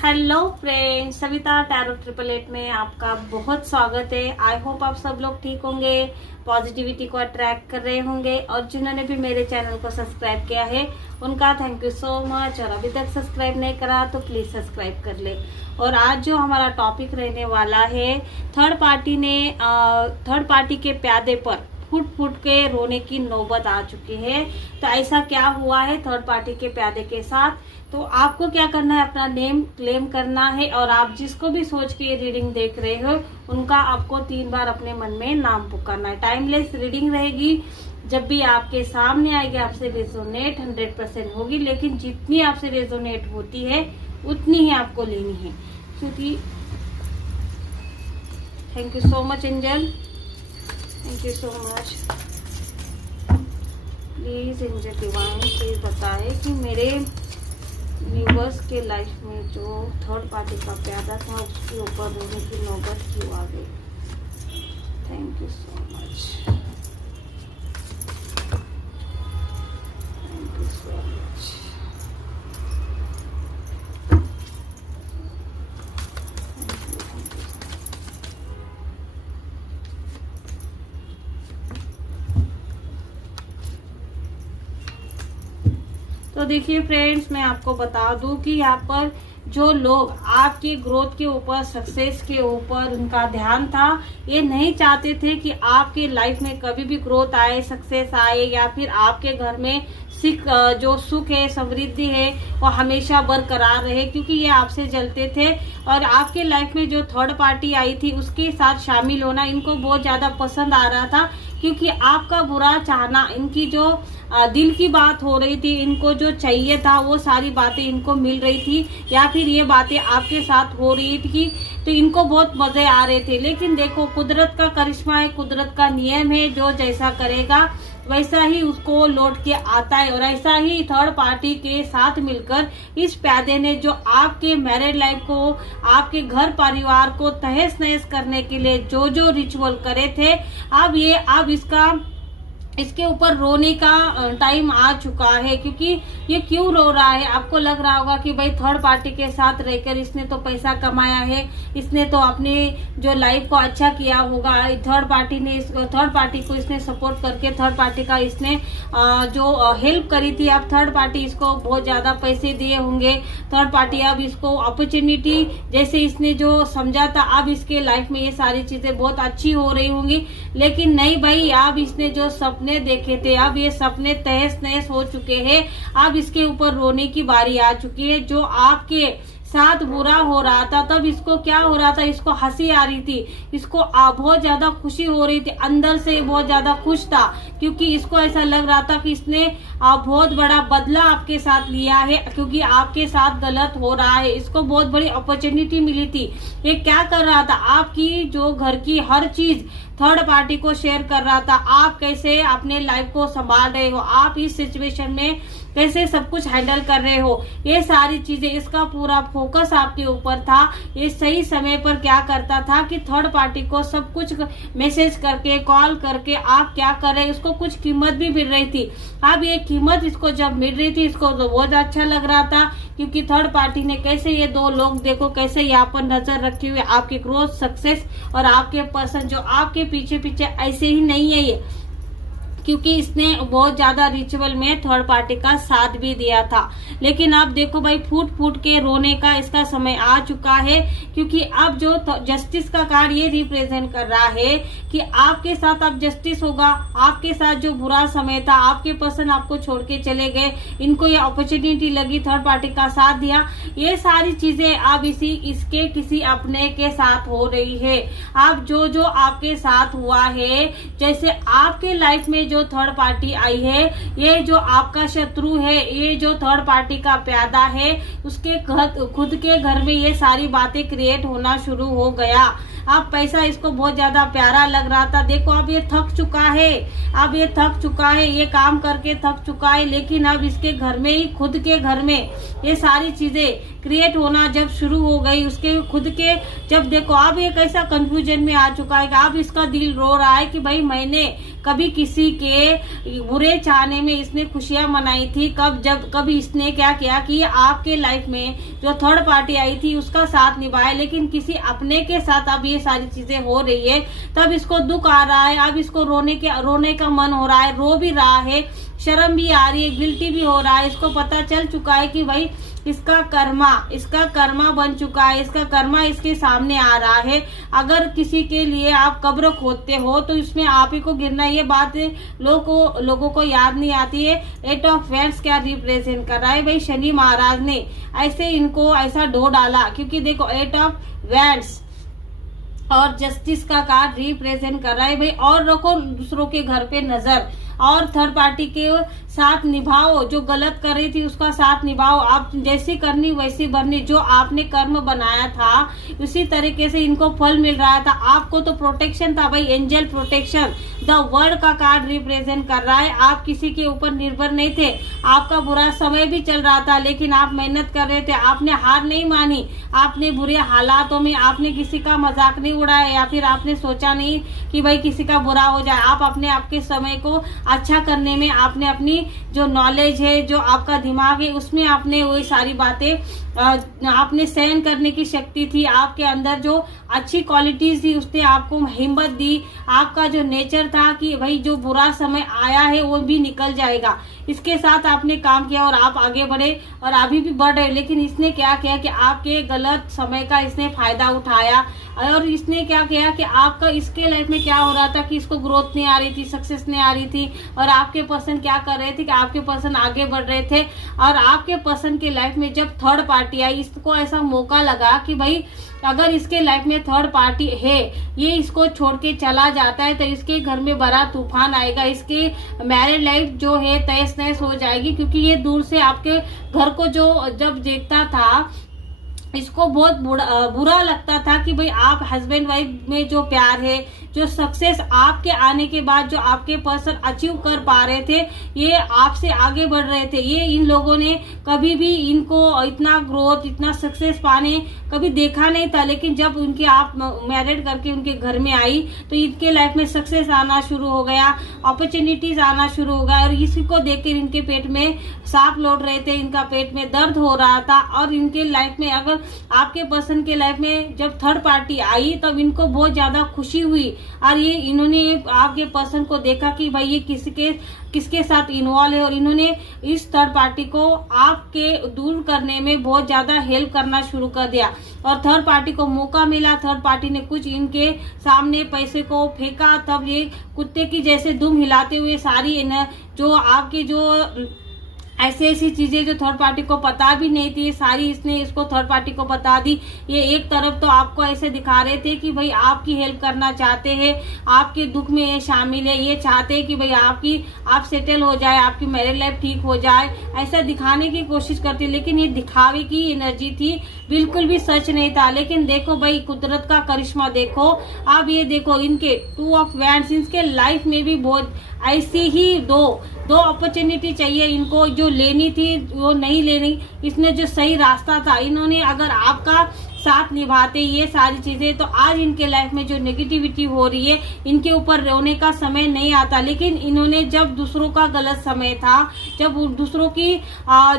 Hello friends, Savita tarot 888 में आपका बहुत स्वागत है। आई होप आप सब लोग ठीक होंगे, पॉजिटिविटी को अट्रैक्ट कर रहे होंगे और जिन्होंने भी मेरे चैनल को सब्सक्राइब किया है उनका थैंक यू सो मच। और अभी तक सब्सक्राइब नहीं करा तो प्लीज सब्सक्राइब कर ले। और आज जो हमारा टॉपिक रहने वाला है, थर्ड पार्टी के प्यादे पर फुट फुट के रोने की नौबत आ चुकी है। तो ऐसा क्या हुआ है थर्ड पार्टी के प्यादे के साथ? तो आपको क्या करना है, अपना नेम क्लेम करना है और आप जिसको भी सोच के ये रीडिंग देख रहे हो उनका आपको 3 बार अपने मन में नाम पुकारना है। टाइमलेस रीडिंग रहेगी, जब भी आपके सामने आएगी आपसे रेजोनेट 100% होगी, लेकिन जितनी आपसे रेजोनेट होती है उतनी ही आपको लेनी है। क्योंकि thank you so much angel, thank you so much. Please angel divine please बताए कि मेरे व्यूवर्स के लाइफ में जो थर्ड पार्टी का प्यादा था उसके ऊपर रोने की नौबत क्यों आ गई। Thank you so much, thank you so much. तो देखिए फ्रेंड्स, मैं आपको बता दूं कि यहाँ पर जो लोग आपकी ग्रोथ के ऊपर, सक्सेस के ऊपर उनका ध्यान था, ये नहीं चाहते थे कि आपके लाइफ में कभी भी ग्रोथ आए, सक्सेस आए, या फिर आपके घर में जो सुख है, समृद्धि है वो हमेशा बरकरार रहे, क्योंकि ये आपसे जलते थे। और आपके लाइफ में जो थर्ड पार्टी आई थी उसके साथ शामिल होना इनको बहुत ज्यादा पसंद आ रहा था, क्योंकि आपका बुरा चाहना, इनकी जो दिल की बात हो रही थी, इनको जो चाहिए था वो सारी बातें इनको मिल रही थी, या फिर ये बातें आपके साथ हो रही थी, तो इनको बहुत मजे आ रहे थे। लेकिन देखो, कुदरत का करिश्मा है, कुदरत का नियम है, जो जैसा करेगा वैसा ही उसको लौट के आता है। और ऐसा ही थर्ड पार्टी के साथ मिलकर इस प्यादे ने जो आपके मैरिड लाइफ को, आपके घर परिवार को तहस नहस करने के लिए जो जो रिचुअल करे थे, अब इसके ऊपर रोने का टाइम आ चुका है। क्योंकि ये क्यों रो रहा है, आपको लग रहा होगा कि भाई थर्ड पार्टी के साथ रहकर इसने तो पैसा कमाया है, इसने तो अपने जो लाइफ को अच्छा किया होगा, थर्ड पार्टी को इसने सपोर्ट करके थर्ड पार्टी का इसने जो हेल्प करी थी, अब थर्ड पार्टी इसको बहुत ज्यादा पैसे दिए होंगे, थर्ड पार्टी अब इसको अपॉर्चुनिटी जैसे इसने जो समझा था, अब इसके लाइफ में ये सारी चीजें बहुत अच्छी हो रही होंगी। लेकिन नहीं भाई, अब इसने जो सपने देखे थे, अब ये सपने तहस नहस हो चुके हैं। अब इसके ऊपर रोने की बारी आ चुकी है। जो आपके साथ बुरा हो रहा था, तब इसको क्या हो रहा था, इसको हंसी आ रही थी, इसको बहुत ज्यादा खुशी हो रही थी, अंदर से बहुत ज्यादा खुश था, क्योंकि इसको ऐसा लग रहा था कि इसने बहुत बड़ा बदला आपके साथ लिया है, क्योंकि आपके साथ गलत हो रहा है। इसको बहुत बड़ी अपॉर्चुनिटी मिली थी। ये क्या कर रहा था, आपकी जो घर की हर चीज थर्ड पार्टी को शेयर कर रहा था। आप कैसे अपने लाइफ को संभाल रहे हो, आप इस सिचुएशन में कैसे सब कुछ हैंडल कर रहे हो, ये सारी चीजें, इसका पूरा फोकस आपके ऊपर था। ये सही समय पर क्या करता था कि थर्ड पार्टी को सब कुछ मैसेज करके, कॉल करके आप क्या कर रहे हैं, उसको कुछ कीमत भी मिल रही थी। अब ये कीमत इसको जब मिल रही थी, इसको तो बहुत अच्छा लग रहा था, क्योंकि थर्ड पार्टी ने कैसे, ये दो लोग देखो कैसे यहाँ पर नजर रखे हुए आपके ग्रोथ, सक्सेस और आपके पर्सन जो आपके पीछे पीछे ऐसे ही नहीं है ये, क्योंकि इसने बहुत ज्यादा रिचुअल में थर्ड पार्टी का साथ भी दिया था। लेकिन अब देखो भाई, फूट फूट के रोने का इसका समय आ चुका है, क्योंकि अब जो जस्टिस का कार्ड ये रिप्रेजेंट कर रहा है कि आपके साथ अब जस्टिस होगा। आपके साथ जो बुरा समय था, आपके पर्सन आपको छोड़ के चले गए, इनको ये अपॉर्चुनिटी लगी, थर्ड पार्टी का साथ दिया, ये सारी चीजें अब इसके किसी अपने के साथ हो रही है। अब जो आपके साथ हुआ है, जैसे आपके लाइफ में जो थर्ड पार्टी आई है, ये जो आपका शत्रु है, ये जो थर्ड पार्टी का प्यादा है, उसके खुद के घर में ये सारी बातें क्रिएट होना शुरू हो गया। अब पैसा इसको बहुत ज्यादा प्यारा लग रहा था, देखो अब ये थक चुका है, ये काम करके थक चुका है। लेकिन अब इसके घर में ही, खुद के घर में ये सारी चीजें क्रिएट होना जब शुरू हो गई, उसके खुद के, जब देखो अब ये कैसा कंफ्यूजन में आ चुका है कि अब इसका दिल रो रहा है कि भाई मैंने कभी किसी के बुरे चाहने में इसने खुशियां मनाई थी, कभी इसने क्या किया कि आपके लाइफ में जो थर्ड पार्टी आई थी उसका साथ निभाया, लेकिन किसी अपने के साथ अब ये सारी चीजें हो रही है, तब इसको दुख आ रहा है। अब इसको रोने का मन हो रहा है, रो भी रहा है, शर्म भी आ रही है, गिल्टी भी हो रहा है। इसको पता चल चुका है कि भाई इसका कर्मा बन चुका है, इसका कर्मा इसके सामने आ रहा है। अगर किसी के लिए आप कब्र खोदते हो तो इसमें आप ही को गिरना, ये बात लोगों को याद नहीं आती है। 8 ऑफ वैंड्स क्या रिप्रेजेंट कर रहा है भाई? शनि महाराज ने ऐसे इनको ऐसा ढो डाला, क्योंकि देखो 8 ऑफ वैंड्स और जस्टिस का कार्ड रिप्रेजेंट कर रहा है भाई। और रखो दूसरों के घर पे नजर, और थर्ड पार्टी के साथ निभाओ, जो गलत कर रही थी उसका साथ निभाओ। आप जैसी करनी वैसी भरनी, जो आपने कर्म बनाया था उसी तरीके से इनको फल मिल रहा था। आपको तो प्रोटेक्शन था भाई, एंजल प्रोटेक्शन। द वर्ल्ड का कार्ड रिप्रेजेंट कर रहा है, आप किसी के ऊपर निर्भर नहीं थे। आपका बुरा समय भी चल रहा था, लेकिन आप मेहनत कर रहे थे, आपने हार नहीं मानी। आपने बुरे हालातों में आपने किसी का मजाक नहीं उड़ाया, या फिर आपने सोचा नहीं कि भाई किसी का बुरा हो जाए। आप अपने आपके समय को अच्छा करने में आपने अपनी जो नॉलेज है, जो आपका दिमाग है, उसमें आपने वही सारी बातें आपने सहन करने की शक्ति थी आपके अंदर, जो अच्छी क्वालिटीज थी उसने आपको हिम्मत दी। आपका जो नेचर था कि भाई जो बुरा समय आया है वो भी निकल जाएगा, इसके साथ आपने काम किया और आप आगे बढ़े और अभी भी बढ़ रहे। लेकिन इसने क्या किया कि आपके गलत समय का इसने फायदा उठाया, और इसने क्या किया कि आपका इसके लाइफ में क्या हो रहा था कि इसको ग्रोथ नहीं आ रही थी, सक्सेस नहीं आ रही थी, और आपके पर्सन क्या कर रहे थे कि आपके पर्सन आगे बढ़ रहे थे। और आपके पर्सन के लाइफ में जब थर्ड पार्टी आई, इसको ऐसा मौका लगा कि भाई अगर इसके लाइफ में थर्ड पार्टी है, ये इसको छोड़ के चला जाता है तो इसके घर में बड़ा तूफान आएगा, इसके मैरिड लाइफ जो है तहस नहस हो जाएगी। क्योंकि ये दूर से आपके घर को जब देखता था, इसको बहुत बुरा लगता था कि भाई आप हस्बैंड वाइफ में जो प्यार है, जो सक्सेस आपके आने के बाद जो आपके पर्सन अचीव कर पा रहे थे, ये आपसे आगे बढ़ रहे थे, ये इन लोगों ने कभी भी इनको इतना ग्रोथ, इतना सक्सेस पाने कभी देखा नहीं था। लेकिन जब उनके आप मैरिड करके उनके घर में आई तो इनके लाइफ में सक्सेस आना शुरू हो गया, अपॉर्चुनिटीज आना शुरू हो गया, और इसी को देखकर इनके पेट में सांप लौट रहे थे, इनका पेट में दर्द हो रहा था। और इनके लाइफ में, अगर आपके पर्सन के लाइफ में जब थर्ड पार्टी आई तब इनको बहुत ज्यादा खुशी हुई, और ये इन्होंने आपके पर्सन को देखा कि भाई ये किसके साथ इन्वॉल्व है, और इन्होंने इस थर्ड पार्टी को आपके दूर करने में बहुत ज्यादा हेल्प करना शुरू कर दिया। और थर्ड पार्टी को मौका मिला, थर्ड पार्टी ने कुछ इनके सामने पैसे को फेंका, तब ये कुत्ते की जैसे दुम हिलाते हुए सारी जो आपकी जो ऐसी चीजें जो थर्ड पार्टी को पता भी नहीं थी, सारी इसने इसको थर्ड पार्टी को बता दी। ये एक तरफ तो आपको ऐसे दिखा रहे थे कि भाई आपकी हेल्प करना चाहते हैं, आपके दुख में ये शामिल है, ये चाहते हैं कि भाई आप सेटल हो जाए, आपकी मैरिज लाइफ ठीक हो जाए, ऐसा दिखाने की कोशिश करती। लेकिन ये दिखावे की एनर्जी थी, बिल्कुल भी सच नहीं था। लेकिन देखो भाई कुदरत का करिश्मा देखो, अब ये देखो इनके 2 ऑफ वैंड्स, इनके लाइफ में भी बहुत ऐसी ही दो अपॉर्चुनिटी चाहिए इनको, जो लेनी थी वो नहीं लेनी। इसने जो सही रास्ता था, इन्होंने अगर आपका साथ निभाते ये सारी चीजें, तो आज इनके लाइफ में जो नेगेटिविटी हो रही है, इनके ऊपर रोने का समय नहीं आता। लेकिन इन्होंने जब दूसरों का गलत समय था, जब दूसरों की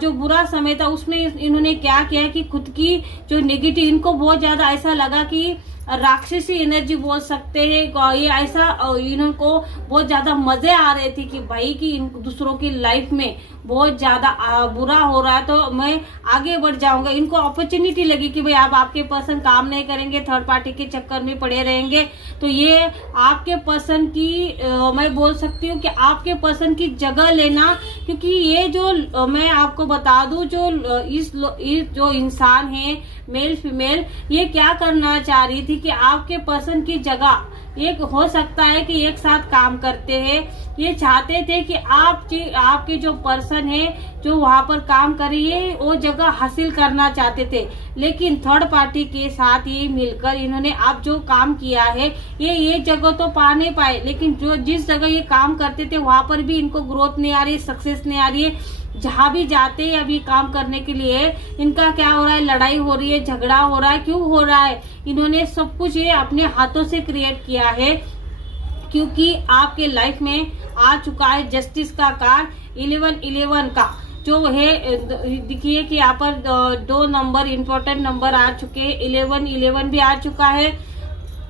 जो बुरा समय था, उसमें इन्होंने क्या किया कि खुद की जो नेगेटिव, इनको बहुत ज्यादा ऐसा लगा कि राक्षसी एनर्जी बोल सकते हैं, ये ऐसा इनको बहुत ज्यादा मजे आ रहे थे कि भाई कि इन दूसरों की लाइफ में बहुत ज्यादा बुरा हो रहा है तो मैं आगे बढ़ जाऊंगा। इनको अपॉर्चुनिटी लगी कि भाई आप आपके पर्सन काम नहीं करेंगे, थर्ड पार्टी के चक्कर में पड़े रहेंगे, तो ये आपके पर्सन की मैं बोल सकती हूँ कि आपके पर्सन की जगह लेना। क्योंकि ये जो मैं आपको बता दूं, जो इंसान है मेल फीमेल, ये क्या करना चाह रही थी कि आपके पर्सन की जगह, एक हो सकता है कि एक साथ काम करते हैं, ये चाहते थे कि आपके जो पर्सन है जो वहां पर काम करिए वो जगह हासिल करना चाहते थे। लेकिन थर्ड पार्टी के साथ ये मिलकर इन्होंने आप जो काम किया है, ये जगह तो पा नहीं पाए, लेकिन जिस जगह ये काम करते थे वहां पर भी इनको ग्रोथ नहीं आ रही, सक्सेस नहीं आ रही है। जहां भी जाते हैं अभी काम करने के लिए, इनका क्या हो रहा है, लड़ाई हो रही है, झगड़ा हो रहा है। क्यों हो रहा है? इन्होंने सब कुछ ये अपने हाथों से क्रिएट किया है, क्योंकि आपके लाइफ में आ चुका है जस्टिस का कार्ड 1111 का जो है। देखिए कि यहाँ पर 2 नंबर इंपॉर्टेंट नंबर आ चुके हैं। 1111 भी आ चुका है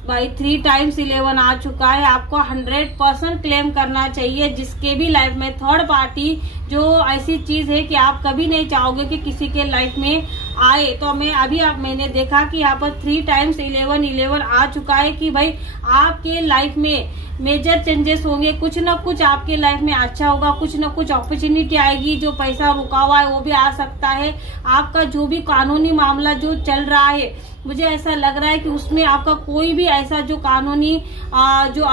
भाई, 3 टाइम्स 11 आ चुका है। आपको 100% क्लेम करना चाहिए। जिसके भी लाइफ में थर्ड पार्टी जो ऐसी चीज है कि आप कभी नहीं चाहोगे कि किसी के लाइफ में आए, तो मैंने देखा कि यहाँ पर 3 टाइम्स 11 आ चुका है कि भाई आपके लाइफ में मेजर चेंजेस होंगे। कुछ ना कुछ आपके लाइफ में अच्छा होगा, कुछ ना कुछ अपॉर्चुनिटी आएगी। जो पैसा रुका हुआ है वो भी आ सकता है। आपका जो भी कानूनी मामला जो चल रहा है, मुझे ऐसा लग रहा है कि उसमें आपका कोई भी ऐसा जो कानूनी जो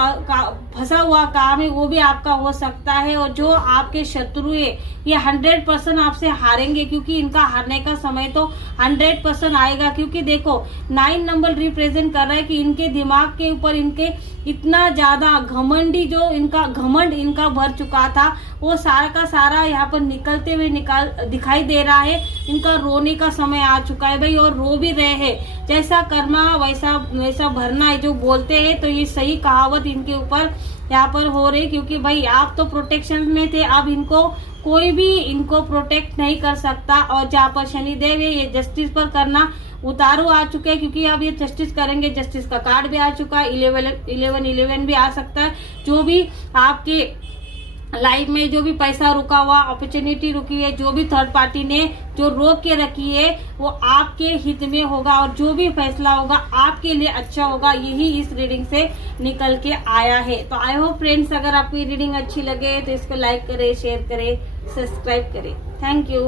फंसा हुआ काम है वो भी आपका हो सकता है। और जो आपके शत्रु है ये 100% आपसे हारेंगे, क्योंकि इनका हारने का समय तो 100% आएगा। क्योंकि देखो 9 नंबर रिप्रेजेंट कर रहा है कि इनके दिमाग के ऊपर इनके इतना ज्यादा घमंडी जो इनका घमंड इनका भर चुका था वो सारा का सारा यहाँ पर निकलते हुए दिखाई दे रहा है। इनका रोने का समय आ चुका है भाई, और रो भी रहे हैं। जैसा कर्मा वैसा भरना है जो बोलते हैं, तो ये सही कहावत इनके ऊपर यहाँ पर हो रही। क्योंकि भाई आप तो प्रोटेक्शन में थे, अब इनको कोई भी इनको प्रोटेक्ट नहीं कर सकता। और जहाँ पर शनिदेव है ये जस्टिस पर करना उतारू आ चुके हैं, क्योंकि अब ये जस्टिस करेंगे। जस्टिस का कार्ड भी आ चुका है, 11 भी आ सकता है। जो भी आपके लाइफ में जो भी पैसा रुका हुआ, अपॉर्चुनिटी रुकी है, जो भी थर्ड पार्टी ने जो रोक के रखी है वो आपके हित में होगा। और जो भी फैसला होगा आपके लिए अच्छा होगा, यही इस रीडिंग से निकल के आया है। तो आई होप फ्रेंड्स, अगर आपको ये रीडिंग अच्छी लगे तो इसको लाइक करें, शेयर करें, सब्सक्राइब करें। Thank you.